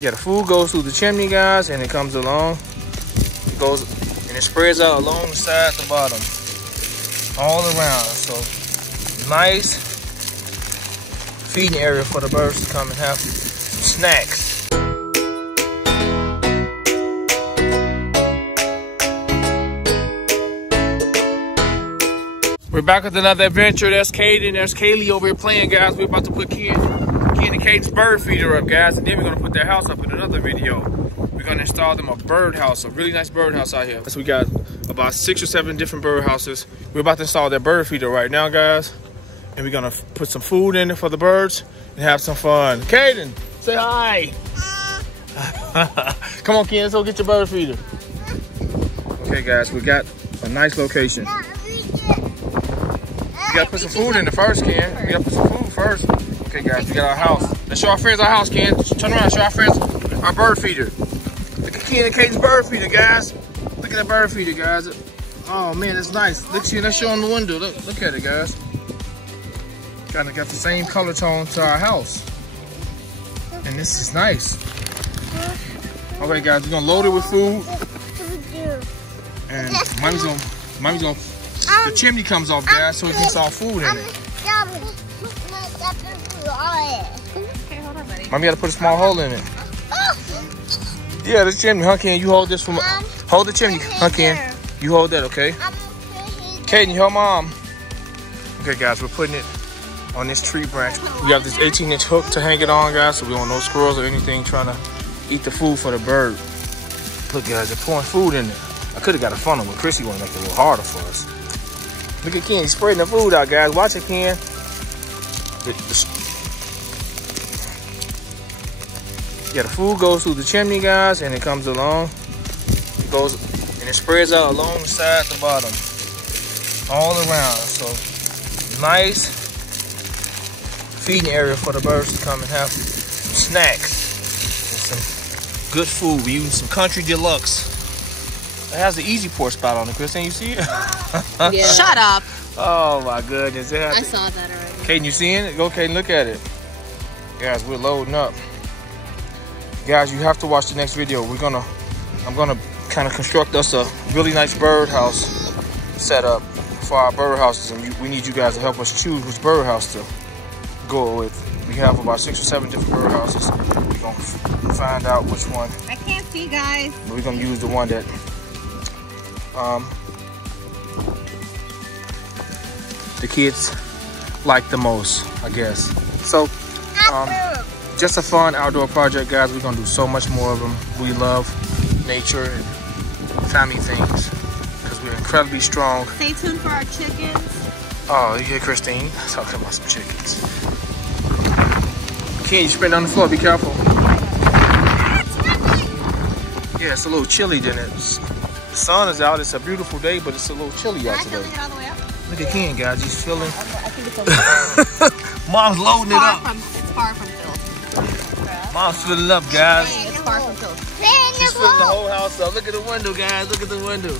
Yeah, the food goes through the chimney, guys, and it comes along. It goes and it spreads out along the side to bottom, all around. So nice feeding area for the birds to come and have snacks. We're back with another adventure. That's Kaiden. There's Kaylee over here playing, guys. We're about to put Kian and Kaiden's bird feeder up, guys, and then we're gonna put their house up in another video. We're gonna install them a bird house, a really nice bird house out here. So we got about 6 or 7 different bird houses. We're about to install their bird feeder right now, guys, and we're gonna put some food in it for the birds and have some fun. Kaiden, say hi. Come on, Kian, let's go get your bird feeder. Okay, guys, we got a nice location. We gotta put some food in it first, Kian. We gotta put some food first. Okay, guys, we got our house. Let's show our friends our house, Kian. Turn around, show our friends our bird feeder. Look at Kian and Kaiden's bird feeder, guys. Look at that bird feeder, guys. Oh man, that's nice. Look, Kian, let's show on the window. Look at it, guys. Kinda got the same color tone to our house. And this is nice. Okay, guys, we're gonna load it with food. And mommy's gonna the chimney comes off, guys, so it gets all food in it. Okay, hold on, buddy. Mommy gotta put a small hole in it. Yeah, this chimney, huh, Kian? You hold this from hold the chimney, huh, Kian? You hold that, okay? Kaiden, you hold mom. Okay, guys, we're putting it on this tree branch. We have this 18-inch hook to hang it on, guys, so we don't want no squirrels or anything trying to eat the food for the bird. Look, guys, they're pouring food in it. I could have got a funnel, but Chrissy wanted to make it a little harder for us. Look at Kian, he's spreading the food out, guys. Watch it, Kian. Yeah, the food goes through the chimney, guys, and it comes along. It goes and it spreads out along the side to bottom, all around. So nice feeding area for the birds to come and have some snacks and some good food. We're using some Country Deluxe. It has the easy pour spout on it, Kristen. You see it? Yeah. Shut up. Oh my goodness! I saw that already. Kaiden, you seeing it? Go, Kaiden, look at it. Guys, we're loading up. Guys, you have to watch the next video. I'm gonna kind of construct us a really nice bird house setup for our bird houses, and we need you guys to help us choose which bird house to go with. We have about 6 or 7 different bird houses. We're gonna find out which one. I can't see, guys. We're gonna use the one that the kids like the most, I guess. So just a fun outdoor project, guys. We're gonna do so much more of them. We love nature and family things because we're incredibly strong. Stay tuned for our chickens. Oh, you hear Christine talking about some chickens. Kian, you sprint on the floor, be careful. Yeah, it's a little chilly, then the sun is out. It's a beautiful day, but it's a little chilly out today. It all the way up? Look at Kian, guys. He's filling. I think it's okay. Mom's loading it up. It's far from filled. Mom's filling it up, guys. It's far from filled. She's filling the whole house up. Look at the window, guys. Look at the window.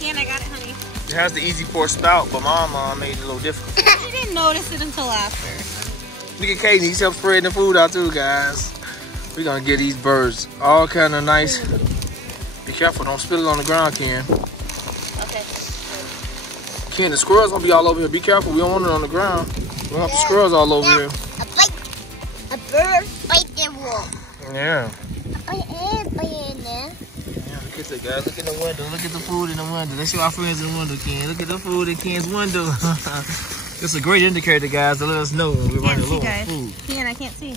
Kian, I got it, honey. It has the easy pour spout, but Mom made it a little difficult. She didn't notice it until after. Look at Kaiden. He's helping spreading the food out too, guys. We're gonna get these birds all kind of nice. Be careful, don't spill it on the ground, Kian. Okay. Kian, the squirrels gonna be all over here. Be careful, we don't want it on the ground. We don't want the squirrels all over here. A bird biting wolf. Yeah. Yeah, Look at that, guys. Look in the window. Look at the food in the window. Let's show our friends in the window, Kian. Look at the food in Kian's window. It's a great indicator, guys, to let us know when we're running low on food. Kian, I can't see.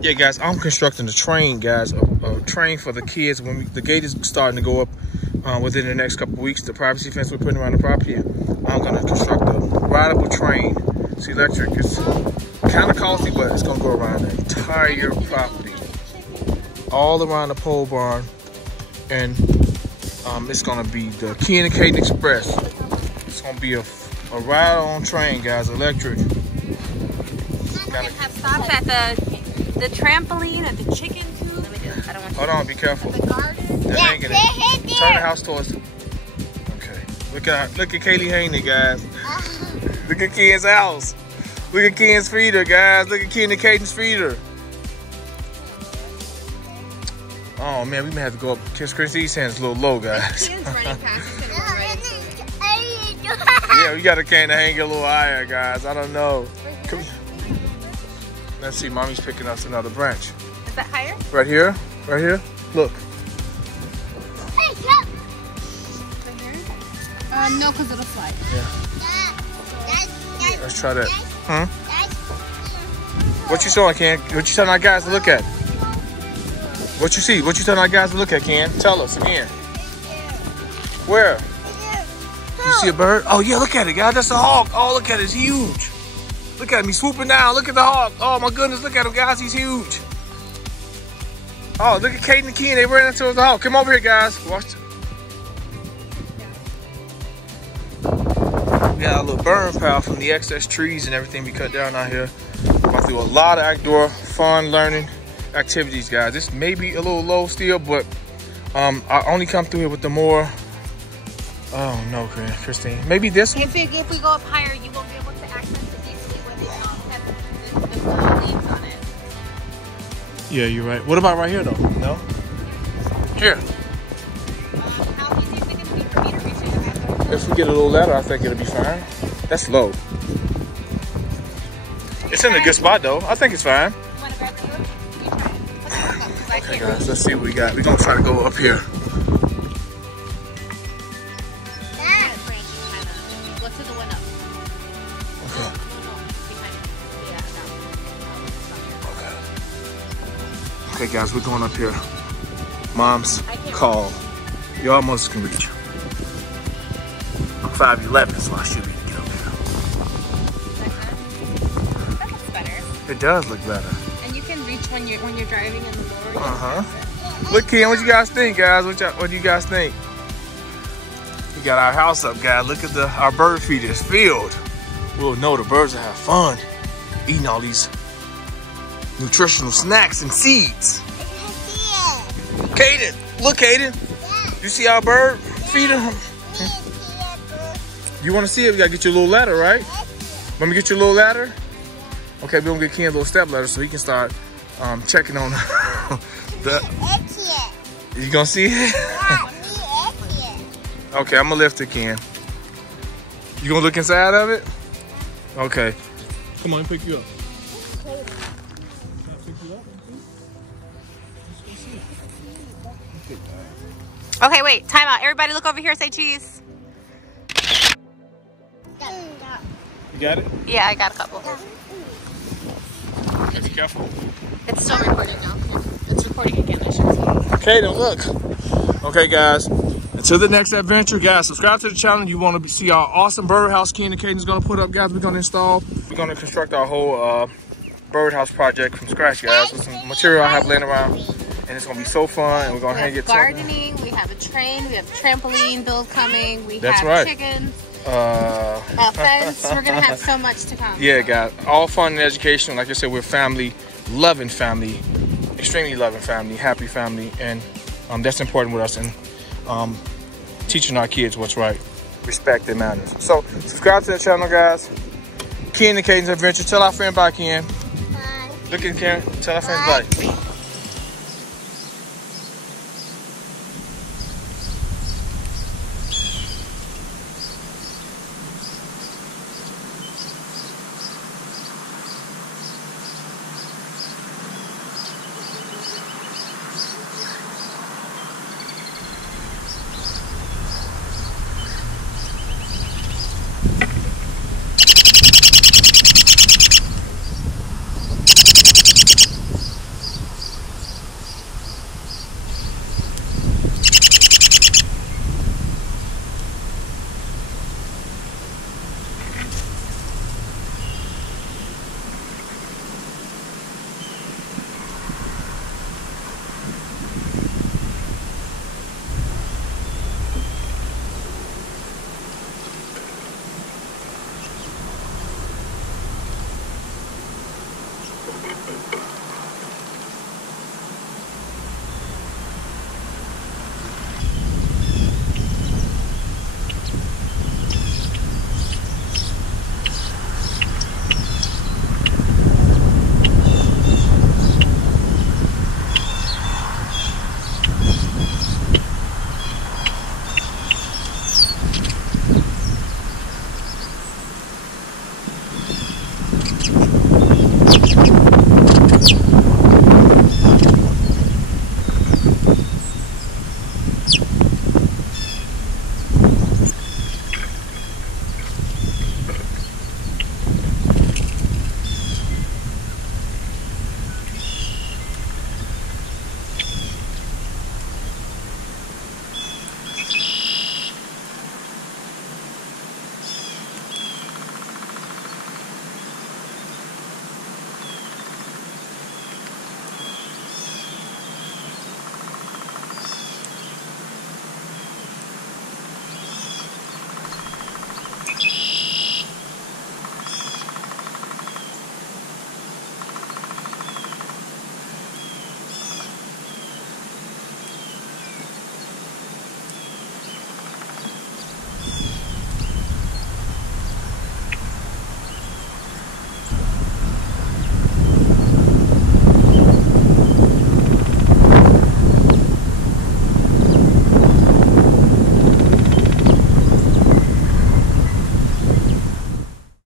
Yeah, guys, I'm constructing a train, guys. A train for the kids. When the gate is starting to go up within the next couple of weeks, the privacy fence we're putting around the property, I'm going to construct a rideable train. It's electric. It's kind of costly, but it's going to go around the entire property, all around the pole barn, and it's going to be the Kian Kaiden Express. It's going to be a ride-on train, guys, electric. Gotta have stops at the trampoline, at the chicken coop. Let me do it. I don't want to. Hold on, be careful. The garden. They're hanging it. Turn the house towards them. Okay. Look at Kaylee hanging it, guys. Look at Kian's house. Look at Kian's feeder, guys. Look at Kian and Kaiden's feeder. Oh man, we may have to go up. Kiss Chrissy's hand's a little low, guys. Kian's running past. He's gonna go right into it. Yeah, we got a can to hang a little higher, guys. I don't know. Come here. Let's see, mommy's picking us another branch. Is that higher? Right here, right here. Look. No, because it'll slide. Yeah. Let's try that. Huh? What you showing, Ken? What you telling our guys to look at? What you see? What you telling our guys to look at, Ken? Tell us again. Where? You see a bird? Oh yeah, look at it, guys. That's a hawk. Oh, look at it. It's huge. Look at me swooping down. Look at the hawk. Oh my goodness, look at him, guys. He's huge. Oh, look at Kaiden and Kian. They ran into the hawk. Come over here, guys. Watch. We got a little burn pile from the excess trees and everything we cut down out here. About to do a lot of outdoor fun learning activities, guys. This may be a little low still, but I only come through here with the more. Oh no, Christine. Maybe this one. If we go up higher, you won't be able to access it easily when it has the leaves on it. Yeah, you're right. What about right here though? No. Here. How easy is it going to be for me to reach it? If we get a little ladder, I think it'll be fine. That's low. It's in a good spot though. I think it's fine. You want to grab the wood? You try it. Okay, guys. Let's see what we got. We're gonna try to go up here. Go to the one up. Okay. Yeah, Okay, guys, we're going up here. Mom's call. You almost can reach. I'm 5'11", so I should be able to get up here. that looks better. It does look better. And you can reach when you're driving in the lower. Look, Ken, what you guys think, guys? What do you guys think? We got our house up, guys. Look at our bird feeder is filled. We'll know the birds will have fun eating all these nutritional snacks and seeds. Kaiden, look, Kaiden. You see our bird feeder? You want to see it? We gotta get you a little ladder, right? Want me to get you a little ladder? Okay, we're gonna get Ken a little step ladder so he can start checking on the. You gonna see it? Okay, I'm gonna lift it, Ken. You gonna look inside of it? Okay. Come on, pick you up. Okay, wait. Time out. Everybody look over here. Say cheese. You got it? Yeah, I got a couple. Okay, be careful. It's still recording now. It's recording again, I should say. Okay, then look. Okay, guys. Until the next adventure, guys, subscribe to the channel. You want to see our awesome birdhouse Kian and Kaiden's going to put up, guys. We're going to install. We're going to construct our whole birdhouse project from scratch, guys, with some material I have laying around. And it's going to be so fun, and we're going to hang it. Gardening, we have a train, we have a trampoline build coming, we That's have right. chickens, a fence. We're going to have so much to come. Yeah, guys. All fun and education. Like I said, we're family, loving family, extremely loving family, happy family, and that's important with us. And teaching our kids what's right, respect and manners. So subscribe to the channel, guys. Kian and Kaiden's Adventure. Tell our friend bye, Kian. Bye. Look at Kian. Tell our friends bye.